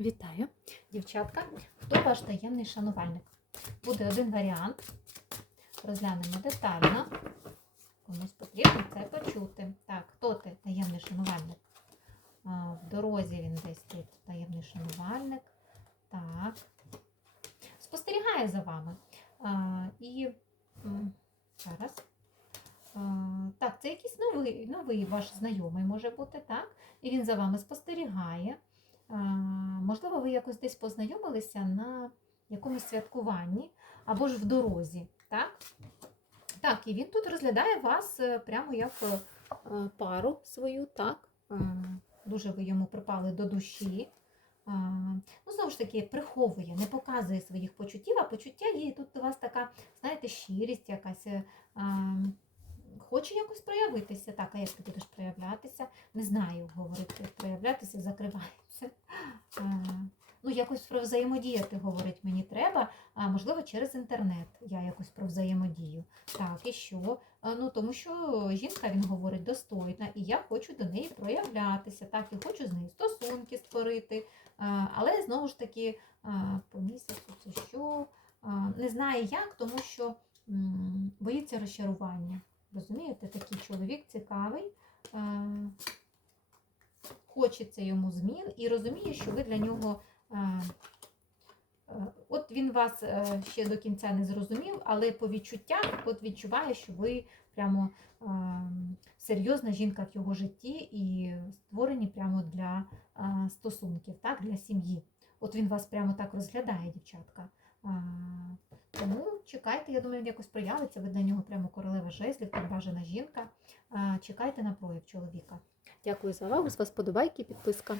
Вітаю, дівчатка. Хто ваш таємний шанувальник? Буде один варіант. Розглянемо детально. Комусь потрібно це почути. Так, хто ти таємний шанувальник? В дорозі він десь тут таємний шанувальник. Так. Спостерігає за вами. І зараз. Так, це якийсь новий, новий ваш знайомий може бути, так? І він за вами спостерігає. Можливо, ви якось десь познайомилися на якомусь святкуванні або ж в дорозі, так? Так, і він тут розглядає вас е, прямо як е, е, пару свою, так? Дуже ви йому припали до душі. Ну, знову ж таки, приховує, не показує своїх почуттів, а почуття є тут у вас така, знаєте, щирість якась. Хоче якось проявитися. Так, а як ти будеш проявлятися? Не знаю, говорити, проявлятися закривається. Ну, якось про взаємодіяти, говорить, мені треба, а можливо, через інтернет я якось про взаємодію. Так, і що? Ну, тому що жінка, він говорить, достойна, і я хочу до неї проявлятися, так, і хочу з нею стосунки створити. Але знову ж таки, по місяцю це що? Не знає як, тому що боїться розчарування. Розумієте, такий чоловік цікавий, хочеться йому змін і розуміє, що ви для нього. Е, е, От він вас е, ще до кінця не зрозумів, але по відчуттях от відчуває, що ви прямо серйозна жінка в його житті і створені прямо для стосунків, так, для сім'ї. От він вас прямо так розглядає, дівчатка. Тому чекайте, я думаю, він якось проявиться. Ви для нього прямо королева жезлів, так бажана жінка. Чекайте на прояв чоловіка. Дякую за увагу. З вас подобайки, підписка.